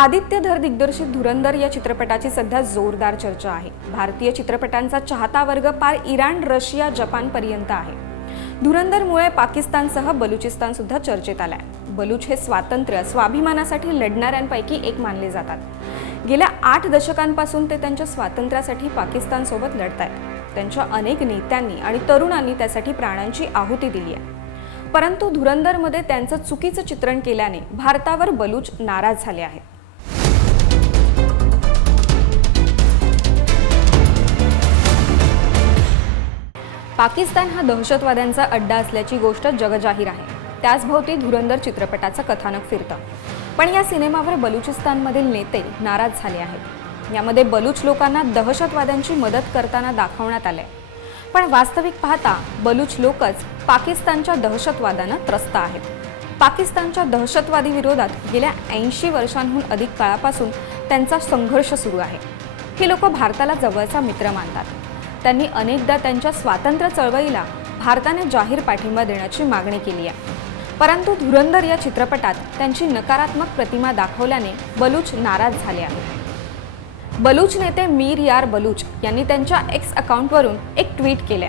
आदित्य धर दिग्दर्शित धुरंधर या चित्रपटाची सध्या जोरदार चर्चा आहे। भारतीय चित्रपटांचा चाहता वर्ग पार इराण, रशिया, जपान पर्यंत आहे। धुरंधरमुळे पाकिस्तानसह बलुचिस्तान सुद्धा चर्चेत आलाय। बलूच हे स्वातंत्र्य, स्वाभिमानासाठी लढणाऱ्यांपैकी एक मानले जातात। गेल्या 8 दशकांपासून ते त्यांच्या स्वातंत्र्यासाठी पाकिस्तानसोबत लढतायत। त्यांच्या अनेक नेत्यांनी आणि तरुणांनी त्यासाठी प्राणांची आहुती दिली आहे। परंतु धुरंधरमध्ये त्यांचं चुकीचं चित्रण केल्याने भारतावर बलूच नाराज झाले आहेत। पाकिस्तान हा दहशतवाद्यांचा अड्डा असल्याची गोष्ट जगजाहीर आहे। त्याचभोवती धुरंधर चित्रपटाचं कथानक फिरतं। पण या सिनेमावर बलुचिस्तानमधील नेते नाराज झाले आहेत। यामध्ये बलूच लोकांना दहशतवाद्यांची मदत करताना दाखवण्यात आले। पण वास्तविक पाहता बलूच लोकच पाकिस्तानच्या दहशतवादानं त्रस्त आहेत। पाकिस्तानच्या दहशतवादी विरोधात गेल्या 80 वर्षांहून अधिक काळापासून त्यांचा संघर्ष सुरू आहे। ही लोक भारताला जवळचा मित्र मानतात। त्यांनी अनेकदा त्यांच्या स्वातंत्र्य चळवळीला भारताने जाहीर पाठिंबा देण्याची मागणी केली आहे। परंतु धुरंधर या चित्रपटात त्यांची नकारात्मक प्रतिमा दाखवल्याने बलूच नाराज झाले आहेत। बलूच नेते मीर यार बलूच यांनी त्यांच्या एक्स अकाउंटवरून एक ट्विट केले।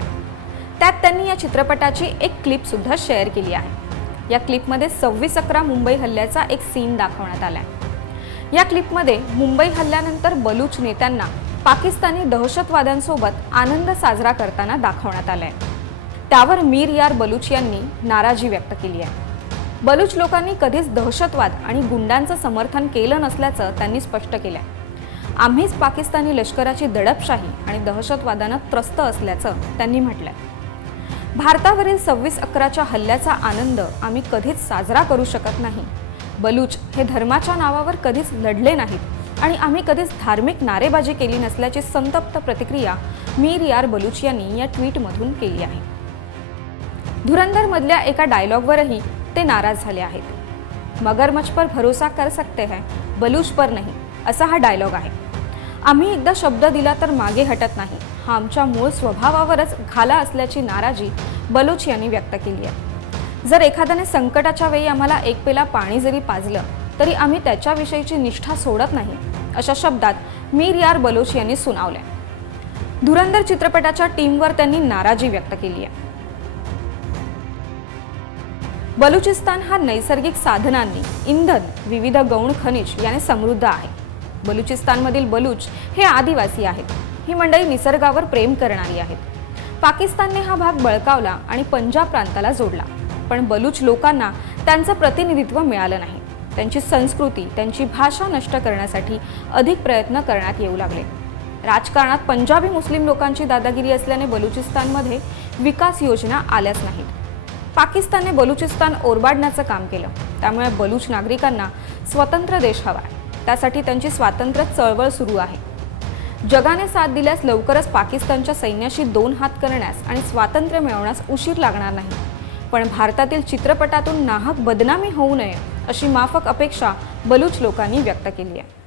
त्यात त्यांनी या चित्रपटाची एक क्लिप सुद्धा शेअर केली आहे। या क्लिपमध्ये 26/11 मुंबई हल्ल्याचा एक सीन दाखवण्यात आलाय। या क्लिपमध्ये मुंबई हल्ल्यानंतर बलूच नेत्यांना पाकिस्तानी दहशतवाद्यांसोबत आनंद साजरा करताना दाखवण्यात आलाय। त्यावर मीर यार बलूच यांनी नाराजी व्यक्त केली आहे। बलूच लोकांनी कधीच दहशतवाद आणि गुंडांचं समर्थन केलं नसल्याचं त्यांनी स्पष्ट केलंय। आम्हीच पाकिस्तानी लष्कराची दडपशाही आणि दहशतवादानं त्रस्त असल्याचं त्यांनी म्हटलंय। भारतावरील 26/11च्या हल्ल्याचा आनंद आम्ही कधीच साजरा करू शकत नाही। बलूच हे धर्माच्या नावावर कधीच लढले नाहीत आणि आम्ही कधीच धार्मिक नारेबाजी केली नसल्याची संतप्त प्रतिक्रिया मीर यार बलूच यांनी या ट्विटमधून केली आहे। धुरंधर मधल्या एका डायलॉगवरही ते नाराज झाले आहेत। मगरमच्छ पर भरोसा कर सकते हैं, बलूच पर नहीं, असा हा डायलॉग आहे। आम्ही एकदा शब्द दिला तर मागे हटत नाही, हा आमच्या मूळ स्वभावावरच घाला असल्याची नाराजी बलूच यांनी व्यक्त केली आहे। जर एखाद्याने संकटाच्या वेळी आम्हाला एक पेला पाणी जरी पाजलं तरी आम्ही त्याच्याविषयीची निष्ठा सोडत नाही, अशा शब्दात मीर यार बलूच यांनी सुनावले। धुरंधर चित्रपटाच्या टीमवर त्यांनी नाराजी व्यक्त केली आहे। बलुचिस्तान हा नैसर्गिक साधनांनी, इंधन, विविध गौण खनिज याने समृद्ध आहे। बलुचिस्तानमधील बलूच हे आदिवासी आहेत। ही मंडळी निसर्गावर प्रेम करणारी आहेत। पाकिस्तानने हा भाग बळकावला आणि पंजाब प्रांताला जोडला, पण बलूच लोकांना त्यांचं प्रतिनिधित्व मिळालं नाही। त्यांची संस्कृती, त्यांची भाषा नष्ट करण्यासाठी अधिक प्रयत्न करण्यात येऊ लागले। राजकारणात पंजाबी मुस्लिम लोकांची दादागिरी असल्याने बलुचिस्तानमध्ये विकास योजना आल्याच नाहीत। पाकिस्तानने बलुचिस्तान ओरबाडण्याचं काम केलं। त्यामुळे बलूच नागरिकांना स्वतंत्र देश हवा आहे। त्यासाठी त्यांची स्वातंत्र्य चळवळ सुरू आहे। जगाने साथ दिल्यास लवकरच पाकिस्तानच्या सैन्याशी 2 हात करण्यास आणि स्वातंत्र्य मिळवण्यास उशीर लागणार नाही। पण भारतातील चित्रपटातून नाहक बदनामी होऊ नये अशी माफक अपेक्षा बलूच लोकांनी व्यक्त केली आहे।